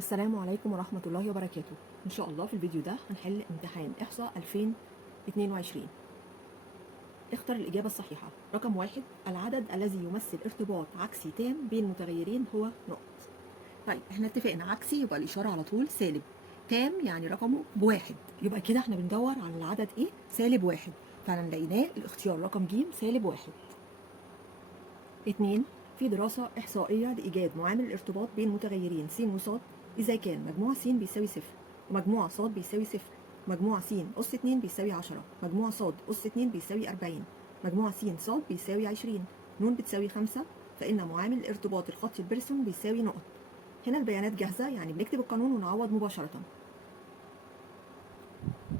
السلام عليكم ورحمة الله وبركاته. إن شاء الله في الفيديو ده هنحل امتحان إحصاء 2022. اختر الإجابة الصحيحة. رقم 1، العدد الذي يمثل ارتباط عكسي تام بين متغيرين هو نقط. طيب احنا اتفقنا عكسي يبقى الإشارة على طول سالب، تام يعني رقمه بواحد، يبقى كده احنا بندور على العدد ايه؟ سالب واحد، فعلا لقيناه الاختيار رقم ج سالب واحد. 2، في دراسة إحصائية لإيجاد معامل الارتباط بين متغيرين س وص إذا كان مجموع س بيساوي صفر ومجموع ص بيساوي صفر، مجموع س أس 2 بيساوي 10، مجموع ص أس 2 بيساوي 40، مجموع س ص بيساوي 20، ن بتساوي 5، فإن معامل الارتباط الخطي البيرسون بيساوي نقط. هنا البيانات جاهزة، يعني بنكتب القانون ونعوض مباشرة.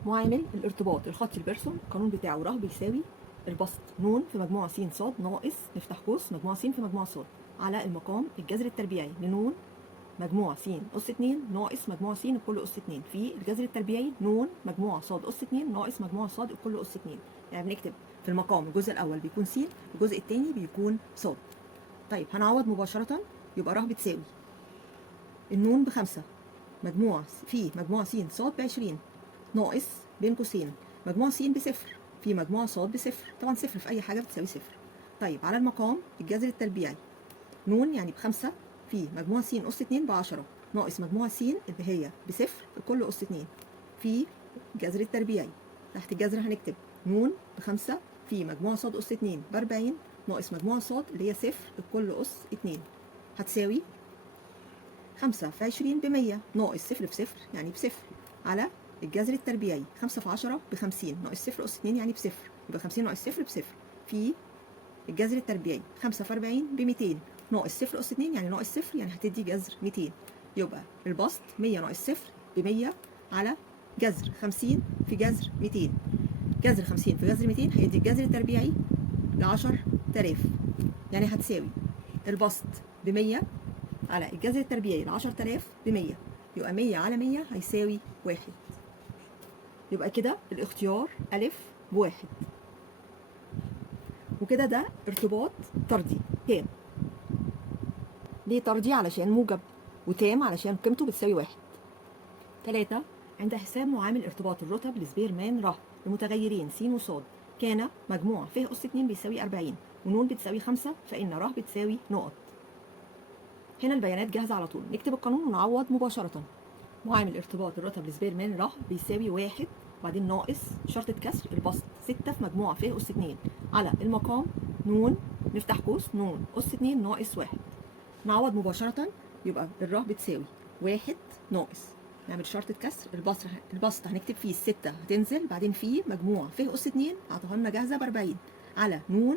معامل الارتباط الخطي البيرسون القانون بتاعه ر بيساوي البسط ن في مجموع س ص ناقص نفتح قوس مجموع س في مجموع ص على المقام الجذر التربيعي لن مجموع س أس 2 ناقص مجموع س الكل أس 2 في الجذر التربيعي ن مجموع ص أس 2 ناقص مجموع ص الكل أس 2. يعني بنكتب في المقام الجزء الأول بيكون س، الجزء الثاني بيكون ص. طيب هنعوض مباشرة، يبقى ر بتساوي النون ب5 مجموع في مجموع س ص ب20 ناقص بين قوسين مجموع س بصفر في مجموع ص بصفر، طبعا صفر في اي حاجه بتساوي صفر. طيب على المقام الجذر التربيعي ن يعني ب5 في مجموع س اس 2 ب10 ناقص مجموع س اللي هي بصفر الكل اس 2 في الجذر التربيعي. تحت الجذر هنكتب ن ب5 في مجموع ص اس 2 ب40 ناقص مجموع ص اللي هي صفر الكل اس 2 هتساوي 5 في 20 ب100 ناقص صفر في صفر يعني بصفر على الجذر التربيعي 5 في 10 ب50 ناقص صفر أس 2 يعني بصفر، يبقى 50 ناقص صفر بصفر في الجذر التربيعي 5 في 40 ب200 ناقص صفر أس 2 يعني ناقص صفر يعني هتدي جذر 200. يبقى البسط 100 ناقص صفر ب100 على جذر 50 في جذر 200. جذر 50 في جذر 200 هيدي الجذر التربيعي ل 10000، يعني هتساوي البسط ب100 على الجذر التربيعي ل 10000 ب100، يبقى 100 على 100 هيساوي 1. يبقى كده الاختيار أ بواحد، وكده ده ارتباط طردي تام. ليه طردي؟ علشان موجب، وتام علشان قيمته بتساوي 1. 3، عند حساب معامل ارتباط الرتب لسبيرمان ر لمتغيرين س وص كان مجموع ف أس 2 بيساوي 40 ون بتساوي 5 فإن ر بتساوي نقط. هنا البيانات جاهزة على طول، نكتب القانون ونعوض مباشرة. معامل ارتباط الرتب لسبيرمان ر بيساوي 1 وبعدين ناقص شرطة كسر البسط 6 في مجموع ف أس 2 على المقام ن نفتح قوس ن أس 2 ناقص 1. نعوض مباشرة، يبقى الر بتساوي 1 ناقص نعمل شرطة كسر البسط هنكتب فيه الستة هتنزل بعدين فيه مجموع ف أس 2 عطاها لنا جاهزة ب40 على ن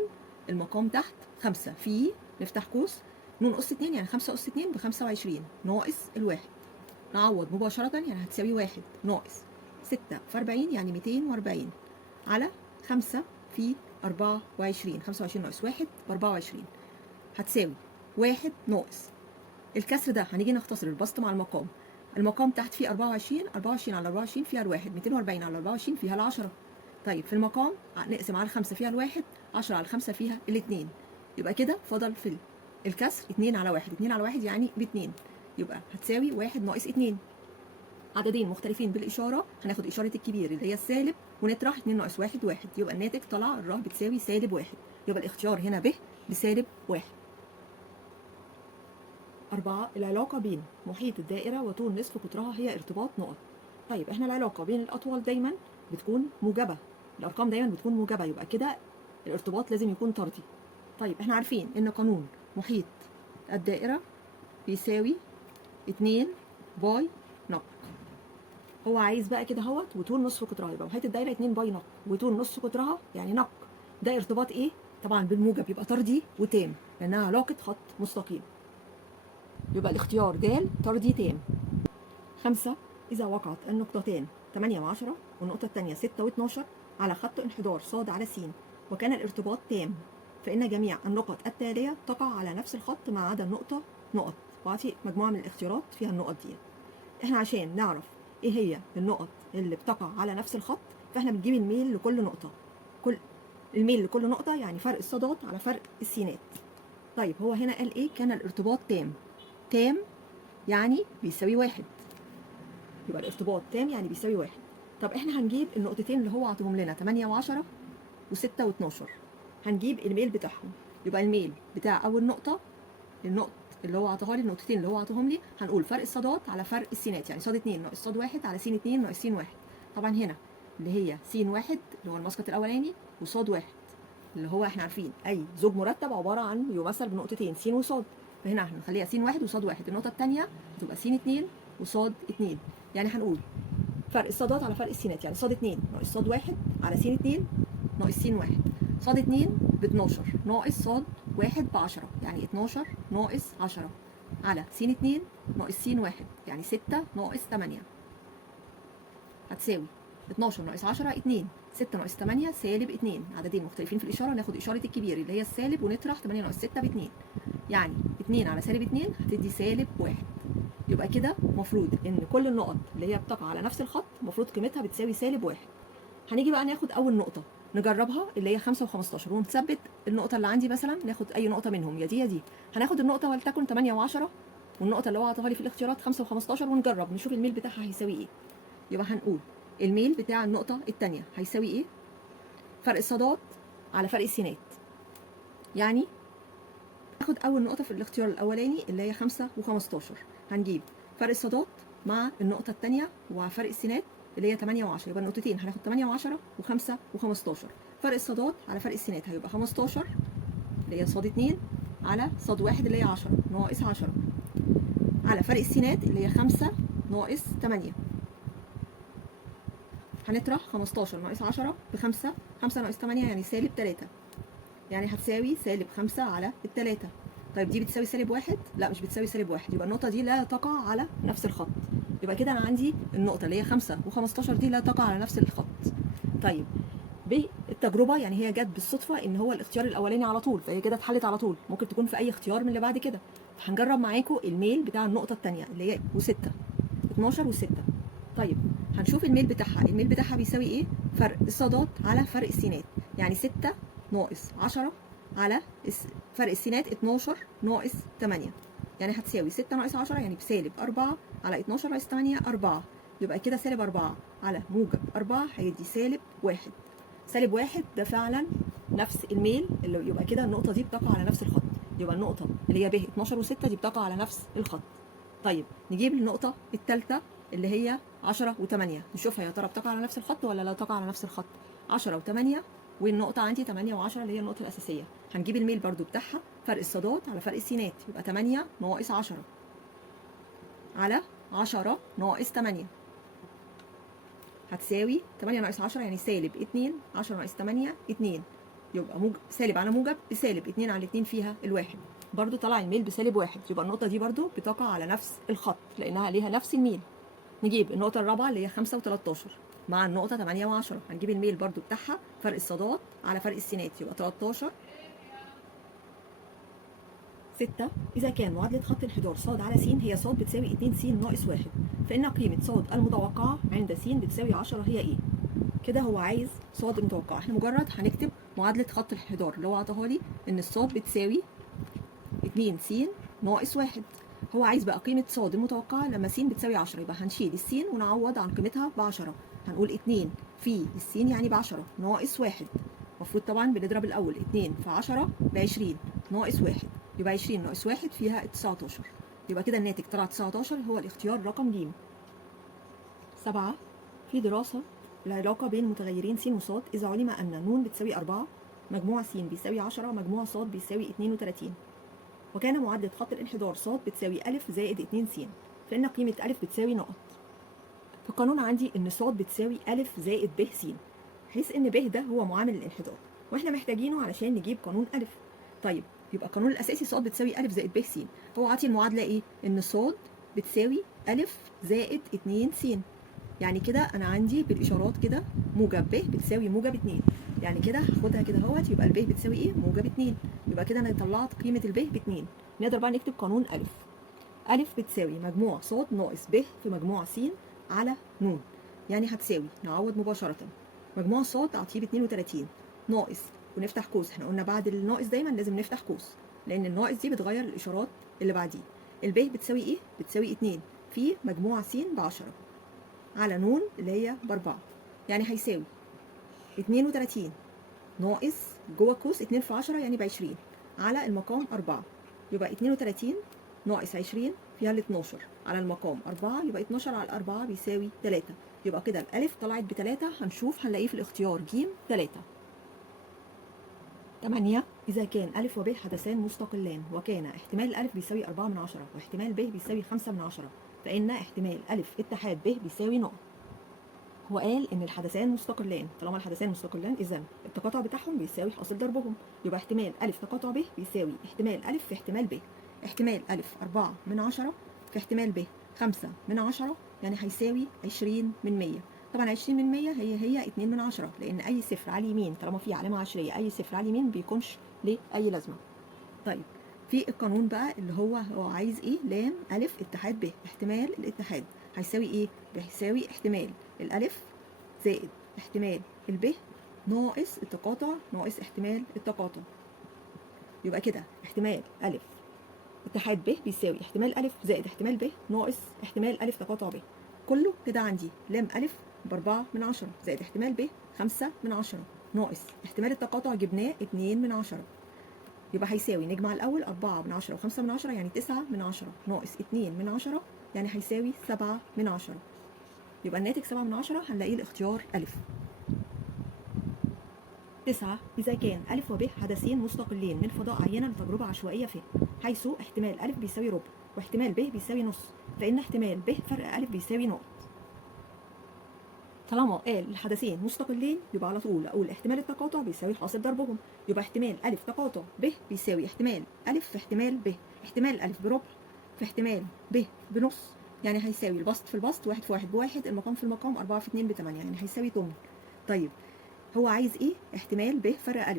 المقام تحت 5 في نفتح قوس ن أس 2 يعني 5 أس 2 ب25 ناقص الواحد. نعوض مباشرة يعني هتساوي 1 ناقص 6 في 40 يعني 240 على 5 في 24 25 ناقص 1 ب 24 هتساوي 1 ناقص الكسر ده هنيجي نختصر البسط مع المقام. المقام تحت فيه 24 على 24 فيها الواحد 240 على 24 فيها العشرة. طيب في المقام نقسم على 5 فيها الواحد 10 على 5 فيها الاثنين، يبقى كده فضل في الكسر 2 على 1 2 على 1 يعني ب2، يبقى هتساوي 1 ناقص 2. عددين مختلفين بالإشارة هناخد إشارة الكبير اللي هي السالب ونطرح 2 ناقص 1 1، يبقى الناتج طلع الر بتساوي سالب 1، يبقى الاختيار هنا ب بسالب 1. 4، العلاقة بين محيط الدائرة وطول نصف قطرها هي ارتباط نقط. طيب احنا العلاقة بين الأطوال دايما بتكون موجبة، الأرقام دايما بتكون موجبة، يبقى كده الارتباط لازم يكون طردي. طيب احنا عارفين إن قانون محيط الدائرة بيساوي 2 باي نق. هو عايز بقى كده اهوت وطول نصف قطرها، يبقى محيط الدايره 2 باي نق وطول نص قطرها يعني نق. ده ارتباط ايه؟ طبعا بالموجب، يبقى طردي وتام لانها علاقه خط مستقيم، يبقى الاختيار د طردي تام. 5، اذا وقعت النقطتان 8 و10 والنقطه الثانيه 6 و12 على خط انحدار ص على س وكان الارتباط تام، فان جميع النقط التاليه تقع على نفس الخط ما عدا النقطه نقط، واعطي مجموعه من الاختيارات فيها النقط دي. احنا عشان نعرف ايه هي النقط اللي بتقع على نفس الخط فاحنا بنجيب الميل لكل نقطه، كل الميل لكل نقطه يعني فرق الصادات على فرق السينات. طيب هو هنا قال ايه؟ كان الارتباط تام. تام يعني بيساوي 1. يبقى الارتباط تام يعني بيساوي 1. طب احنا هنجيب النقطتين اللي هو عطيهم لنا 8 و10 و6 و12، هنجيب الميل بتاعهم. يبقى الميل بتاع اول نقطه، النقط اللي هو عطاها لي، النقطتين اللي هو عطاهم لي، هنقول فرق الصادات على فرق السينات، يعني صاد 2 ناقص صاد 1 على س 2 ناقص س 1. طبعا هنا اللي هي س 1 اللي هو المسقط الاولاني، وصاد 1 اللي هو احنا عارفين اي زوج مرتب عباره عن يمثل بنقطتين س وصاد، فهنا هنخليها س 1 وصاد 1. النقطه الثانيه هتبقى س 2 وصاد 2. يعني هنقول فرق الصادات على فرق السينات، يعني صاد 2 ناقص صاد 1 على س 2 ناقص س 1. صاد 2 ب 12 ناقص صاد 1 ب 10، يعني 12 ناقص 10 على س 2 ناقص س 1، يعني 6 ناقص 8 هتساوي 12 ناقص 10 2. 6 ناقص 8 سالب 2. عددين مختلفين في الإشارة، ناخد إشارة الكبير اللي هي السالب ونطرح 8 ناقص 6 ب 2، يعني 2 على سالب 2 هتدي سالب 1. يبقى كده المفروض ان كل النقط اللي هي بتقع على نفس الخط المفروض قيمتها بتساوي سالب 1. هنيجي بقى ناخد اول نقطه نجربها اللي هي 5 و15 ونثبت النقطه اللي عندي، مثلا ناخد اي نقطه منهم، يا دي يا دي. هناخد النقطه ولتكن 8 و10، والنقطه اللي هو عطاها لي في الاختيارات 5 و15، ونجرب نشوف الميل بتاعها هيساوي ايه. يبقى هنقول الميل بتاع النقطه الثانيه هيساوي ايه؟ فرق الصادات على فرق السينات. يعني ناخد اول نقطه في الاختيار الاولاني اللي هي 5 و15، هنجيب فرق الصادات مع النقطه الثانيه وفرق السينات اللي هي 8 و10، يبقى النقطتين هناخد 8 و10 و5 و15. فرق الصادات على فرق السينات هيبقى 15 اللي هي صاد 2 على صاد 1 اللي هي 10 ناقص 10 على فرق السينات اللي هي 5 ناقص 8. هنطرح 15 ناقص 10 ب5، 5 ناقص 8 يعني سالب 3، يعني هتساوي سالب 5 على التلاتة. طيب دي بتساوي سالب 1؟ لا مش بتساوي سالب 1، يبقى النقطة دي لا تقع على نفس الخط. يبقى كده أنا عندي النقطة اللي هي 5 و15 دي لا تقع على نفس الخط. طيب بالتجربة، يعني هي جت بالصدفة إن هو الاختيار الأولاني على طول، فهي كده اتحلت على طول، ممكن تكون في أي اختيار من اللي بعد كده. فهنجرب معاكم الميل بتاع النقطة التانية اللي هي و6، 12 و6. طيب هنشوف الميل بتاعها، الميل بتاعها بيساوي إيه؟ فرق الصادات على فرق السينات، يعني 6 ناقص 10 على فرق السينات 12 ناقص 8، يعني هتساوي 6 ناقص 10 يعني بسالب 4 على 12 ناقص 8 4. يبقى كده سالب 4 على موجب 4 هيدي سالب 1. سالب 1 ده فعلا نفس الميل، اللي يبقى كده النقطة دي بتقع على نفس الخط. يبقى النقطة اللي هي ب 12 و6 دي بتقع على نفس الخط. طيب نجيب النقطة الثالثة اللي هي 10 و8، نشوفها يا ترى بتقع على نفس الخط ولا لا تقع على نفس الخط. 10 و8، والنقطة عندي 8 و10 اللي هي النقطة الأساسية. هنجيب الميل برضو بتاعها فرق الصادات على فرق السينات، يبقى 8 ناقص 10 على 10 ناقص 8 هتساوي 8 ناقص 10 يعني سالب 2، 10 ناقص 8 2، يبقى موجب سالب على موجب بسالب، 2 على 2 فيها الواحد، برضو طلع الميل بسالب 1. يبقى النقطة دي برضو بتقع على نفس الخط لأنها ليها نفس الميل. نجيب النقطة الرابعة اللي هي 5 و13 مع النقطة 8 و10، هنجيب الميل برضو بتاعها فرق الصادات على فرق السينات، يبقى 13 6. إذا كان معادلة خط انحدار ص على س هي ص بتساوي 2 س ناقص 1، فإن قيمة ص المتوقعة عند س بتساوي 10 هي إيه؟ كده هو عايز ص المتوقعة، احنا مجرد هنكتب معادلة خط الانحدار اللي هو عطاها لي إن الصاد بتساوي 2 س ناقص 1. هو عايز بقى قيمة ص المتوقعة لما س بتساوي 10، يبقى هنشيل السين ونعوض عن قيمتها ب 10. هنقول 2 في السين يعني ب 10 ناقص 1. المفروض طبعا بنضرب الأول 2 في 10 ب 20 ناقص 1، يبقى 20 ناقص 1 فيها 19. يبقى كده الناتج طلع 19 هو الاختيار رقم ج. 7. في دراسة العلاقة بين متغيرين س وص إذا علم أن ن بتساوي 4 مجموع س بيساوي 10 مجموع ص بيساوي 32، وكان معادلة خط الانحدار ص بتساوي أ زائد 2 س، فإن قيمة أ بتساوي نقط. فالقانون عندي إن ص بتساوي أ زائد ب س، بحيث إن ب ده هو معامل الانحدار وإحنا محتاجينه علشان نجيب قانون أ. طيب يبقى القانون الأساسي ص بتساوي أ زائد ب س، هو عاطي المعادلة إيه؟ إن ص بتساوي أ زائد 2 س، يعني كده أنا عندي بالإشارات كده موجب ب بتساوي موجب 2، يعني كده هاخدها كده اهوت، يبقى الب بتساوي ايه؟ موجب 2، يبقى كده انا طلعت قيمه الب ب 2. نقدر بقى نكتب قانون أ. أ بتساوي مجموع ص ناقص ب في مجموع س على ن، يعني هتساوي نعوض مباشره مجموع ص اعطيه ب 32 ناقص ونفتح قوس، احنا قلنا بعد الناقص دايما لازم نفتح قوس لان الناقص دي بتغير الاشارات اللي بعديه. الب بتساوي ايه؟ بتساوي 2 في مجموع س ب10 على ن اللي هي ب4، يعني هيساوي 32 ناقص جوه قوس 2 في 10 يعني ب20 على المقام 4. يبقى 32 ناقص 20 فيها ال 12 على المقام 4، يبقى 12 على 4 بيساوي 3. يبقى كده الألف طلعت ب3. هنشوف هنلاقيه في الاختيار ج 3. 8. إذا كان أ وب حدثان مستقلان وكان احتمال الألف بيساوي 4/10 واحتمال ب بيساوي 5/10 فإن احتمال أ اتحاد ب بيساوي نقط. هو قال إن الحدثان مستقلان، طالما الحدثان مستقلان إذا التقاطع بتاعهم بيساوي حاصل ضربهم، يبقى احتمال أ تقاطع ب بيساوي احتمال أ في احتمال ب. احتمال أ 4/10 في احتمال ب 5/10 يعني هيساوي 20/100. طبعا 20/100 هي 2/10 لأن أي صفر على اليمين طالما في علامة عشرية أي صفر على اليمين بيكونش ليه أي لازمة. طيب في القانون بقى اللي هو عايز ايه؟ لام أ اتحاد ب. احتمال الاتحاد هيساوي ايه؟ هيساوي احتمال الألف زائد احتمال الب ناقص التقاطع ناقص احتمال التقاطع. يبقى كده احتمال أ اتحاد ب بيساوي احتمال أ زائد احتمال ب ناقص احتمال أ تقاطع ب. كله كده عندي لام أ ب4/10 زائد احتمال ب 5/10 ناقص احتمال التقاطع جبناه 2/10. يبقى هيساوي نجمع الأول 4/10 و5/10 يعني 9/10 ناقص 2/10 يعني هيساوي 7/10. يبقى الناتج 7/10 هنلاقيه الاختيار أ. 9. إذا كان أ وب حدثين مستقلين من فضاء عينة لتجربة عشوائية ف حيث احتمال أ بيساوي ربع واحتمال ب بيساوي نص فإن احتمال ب فرق أ بيساوي نقط. طالما قال الحدثين مستقلين يبقى على طول اقول احتمال التقاطع بيساوي حاصل ضربهم، يبقى احتمال أ تقاطع ب بيساوي احتمال أ في احتمال ب. احتمال أ بربع في احتمال ب بنص يعني هيساوي البسط في البسط 1 في 1 ب1 المقام في المقام 4 في 2 ب8 يعني هيساوي 8. طيب هو عايز ايه؟ احتمال ب فرق أ.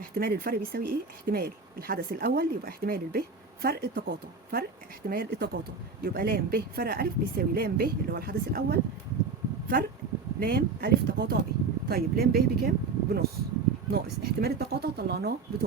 احتمال الفرق بيساوي ايه؟ احتمال الحدث الأول يبقى احتمال الب فرق التقاطع فرق احتمال التقاطع يبقى لام ب فرق أ بيساوي لام ب اللي هو الحدث الأول فرق لام أ تقاطع ب. طيب لام ب بكام؟ بنص ناقص احتمال التقاطع طلعناه ب8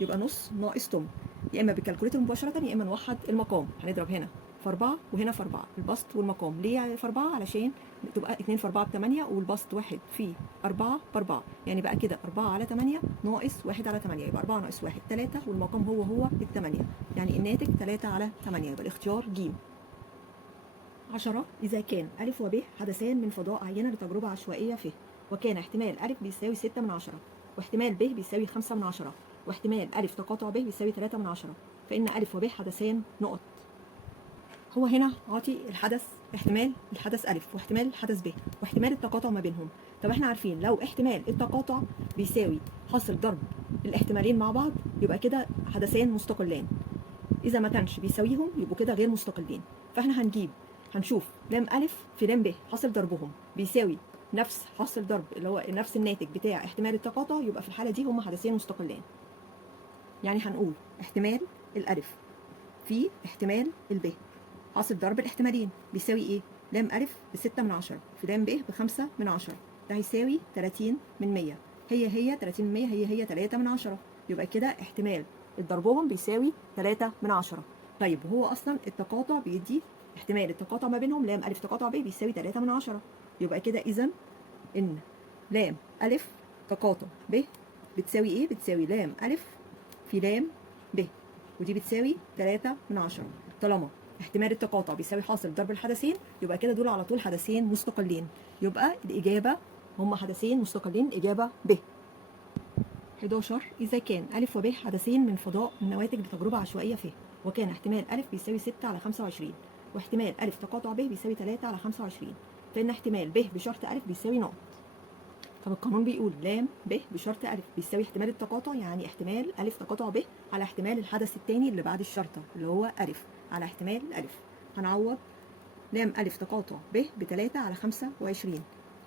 يبقى نص ناقص 8. يا اما بالكالكوليتر مباشره يا اما نوحد المقام. هنضرب هنا في 4 وهنا في 4 البسط والمقام. ليه في 4؟ علشان تبقى 2 في 4 ب8 والبسط 1 في 4 ب4 يعني بقى كده 4 على 8 ناقص 1 على 8 يبقى 4 ناقص 1 3 والمقام هو ال8 يعني الناتج 3 على 8 يبقى الاختيار ج. 10. إذا كان أ وب حدثان من فضاء عينة لتجربة عشوائية ف وكان احتمال أ بيساوي 6/10 واحتمال ب بيساوي 5/10 واحتمال أ تقاطع ب بيساوي 3/10 فإن أ وب حدثان نقط. هو هنا عاطي الحدث احتمال الحدث أ واحتمال الحدث ب واحتمال التقاطع ما بينهم. طب احنا عارفين لو احتمال التقاطع بيساوي حاصل ضرب الاحتمالين مع بعض يبقى كده حدثان مستقلان. إذا ما كانش بيساويهم يبقوا كده غير مستقلين. فاحنا هنشوف لام أ في لام ب حاصل ضربهم بيساوي نفس حاصل ضرب اللي هو نفس الناتج بتاع احتمال التقاطع يبقى في الحالة دي هما حدثين مستقلين. يعني هنقول احتمال الألف في احتمال الب حاصل ضرب الاحتمالين بيساوي ايه؟ لام أ ب6/10 في لام ب ب5/10 ده هيساوي 30/100 هي 30/100 هي 3/10 يبقى كده احتمال ضربهم بيساوي 3/10. طيب هو اصلا التقاطع بيدي احتمال التقاطع ما بينهم لام أ تقاطع ب بيساوي 3/10 يبقى كده اذا ان لام أ تقاطع ب بتساوي ايه؟ بتساوي لام أ في لام ب ودي بتساوي 3/10. طالما احتمال التقاطع بيساوي حاصل ضرب الحدثين يبقى كده دول على طول حدثين مستقلين يبقى الإجابة هم حدثين مستقلين إجابة ب. 11. إذا كان أ وب حدثين من فضاء النواتج لتجربة عشوائية ف وكان احتمال أ بيساوي 6 على 25 واحتمال أ تقاطع ب بيساوي 3 على 25 فإن احتمال ب بشرط أ بيساوي نقط. طب القانون بيقول لام ب بشرط أ بيساوي احتمال التقاطع يعني احتمال أ تقاطع ب على احتمال الحدث الثاني اللي بعد الشرطة اللي هو أ على احتمال أ. هنعوض لام أ تقاطع ب ب3 على 25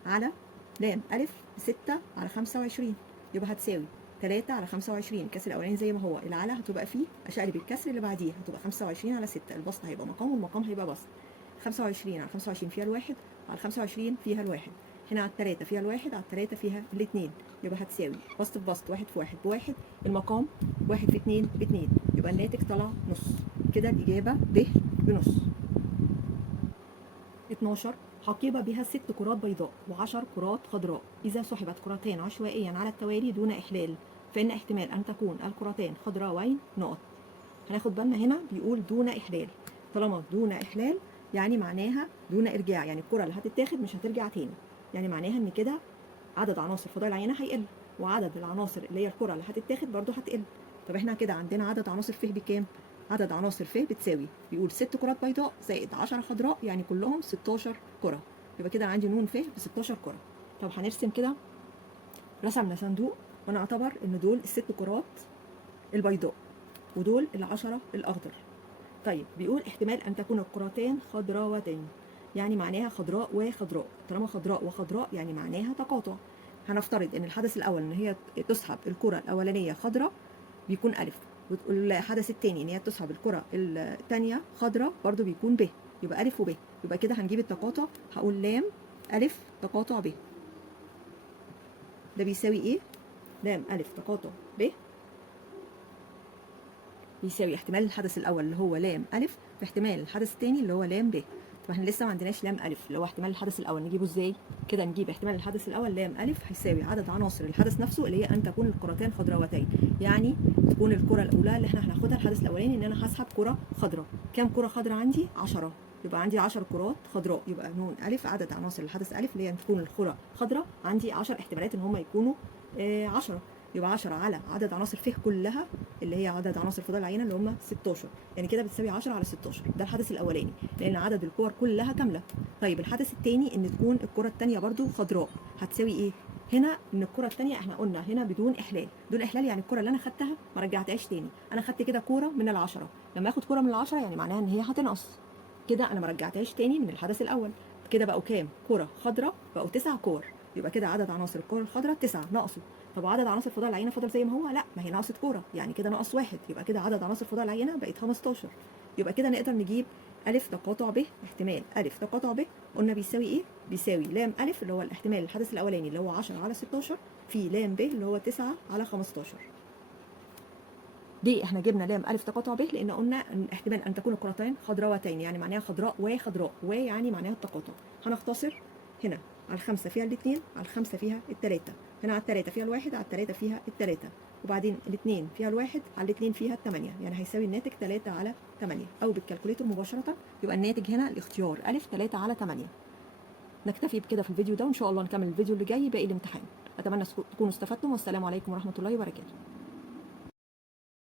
على لام أ ب6 على 25 يبقى هتساوي 3 على 25 الكسر الاولاني زي ما هو العلى هتبقى فيه اشقلب الكسر اللي بعديه هتبقى 25 على 6 البسط هيبقى مقام والمقام هيبقى بسط 25 على 25 فيها الواحد على 25 فيها الواحد هنا على الثلاثة فيها الواحد على الثلاثة فيها الاثنين يبقى هتساوي بسط في بسط 1 في 1 بواحد المقام 1 في 2 ب2 يبقى الناتج طلع نص كده الإجابة ب بنص. 12 حقيبة بها 6 كرات بيضاء و10 كرات خضراء، إذا سحبت كرتان عشوائيا على التوالي دون إحلال فإن احتمال أن تكون الكرتان خضراوين نقط. هناخد بالنا هنا بيقول دون إحلال، طالما دون إحلال يعني معناها دون إرجاع، يعني الكرة اللي هتتاخد مش هترجع تاني، يعني معناها إن كده عدد عناصر فضاء العينة هيقل، وعدد العناصر اللي هي الكرة اللي هتتاخد برضو هتقل. طب احنا كده عندنا عدد عناصر ف بكام؟ عدد عناصر ف بتساوي بيقول 6 كرات بيضاء زائد 10 خضراء، يعني كلهم 16 كرة، يبقى كده عندي ن ف ب 16 كرة. طب هنرسم كده، رسمنا صندوق وانا اعتبر ان دول ال6 كرات البيضاء ودول ال10 الاخضر. طيب بيقول احتمال ان تكون الكرتان خضراوتين، يعني معناها خضراء وخضراء، طالما خضراء وخضراء يعني معناها تقاطع. هنفترض ان الحدث الاول ان هي تسحب الكره الاولانيه خضراء بيكون الف، والحدث الثاني ان هي تسحب الكره الثانيه خضراء برضو بيكون ب، يبقى الف وب. يبقى كده هنجيب التقاطع، هقول لام الف تقاطع ب، ده بيساوي ايه؟ لام الف تقاطع ب بيساوي احتمال الحدث الاول اللي هو لام الف في احتمال الحدث الثاني اللي هو لام ب. طب احنا لسه ما عندناش لام الف اللي هو احتمال الحدث الاول، نجيبه ازاي؟ كده نجيب احتمال الحدث الاول لام الف هيساوي عدد عناصر الحدث نفسه اللي هي ان تكون الكرتان خضراوتين، يعني تكون الكره الاولى اللي احنا هناخدها الحدث الاولاني ان انا هسحب كره خضراء. كام كره خضراء عندي؟ 10، يبقى عندي 10 كرات خضراء، يبقى ن الف عدد عناصر الحدث الف اللي هي تكون الكره خضراء، عندي 10 احتمالات ان هم يكونوا 10، يبقى 10 على عدد عناصر ف كلها اللي هي عدد عناصر فضاء العينه اللي هم 16، يعني كده بتساوي 10 على 16، ده الحدث الاولاني لان عدد الكور كلها كامله. طيب الحدث الثاني ان تكون الكره الثانيه برضو خضراء، هتساوي ايه؟ هنا ان الكره الثانيه احنا قلنا هنا بدون احلال، بدون احلال يعني الكره اللي انا خدتها ما رجعتهاش تاني، انا خدت كده كوره من ال10، لما اخد كوره من ال10 يعني معناها ان هي هتنقص، كده انا ما رجعتهاش تاني من الحدث الاول. كده بقوا كام كره خضراء؟ بقوا 9 كور، يبقى كده عدد عناصر الكره الخضراء 9 نقصوا. طب عدد عناصر فضاء العينه فضل زي ما هو؟ لا، ما هي نقصت كوره، يعني كده نقص واحد، يبقى كده عدد عناصر فضاء العينه بقت 15. يبقى كده نقدر نجيب الف تقاطع ب، احتمال الف تقاطع ب قلنا بيساوي ايه؟ بيساوي لام الف اللي هو الاحتمال الحدث الاولاني اللي هو 10 على 16 في لام ب اللي هو 9 على 15. دي احنا جبنا لام الف تقاطع ب لان قلنا ان احتمال ان تكون الكرتين خضراوتين يعني معناها خضراء وخضراء، ويعني معناها التقاطع. هنختصر هنا على الخمسة فيها الاثنين، على الخمسة فيها الثلاثة، هنا على الثلاثة فيها الواحد، على الثلاثة فيها الثلاثة، وبعدين الاثنين فيها الواحد، على الاثنين فيها الثمانية، يعني هيساوي الناتج 3 على 8، أو بالكالكوليتر مباشرة يبقى الناتج هنا الاختيار ألف 3 على 8. نكتفي بكده في الفيديو ده، وإن شاء الله نكمل الفيديو اللي جاي باقي الامتحان. أتمنى تكونوا استفدتم، والسلام عليكم ورحمة الله وبركاته.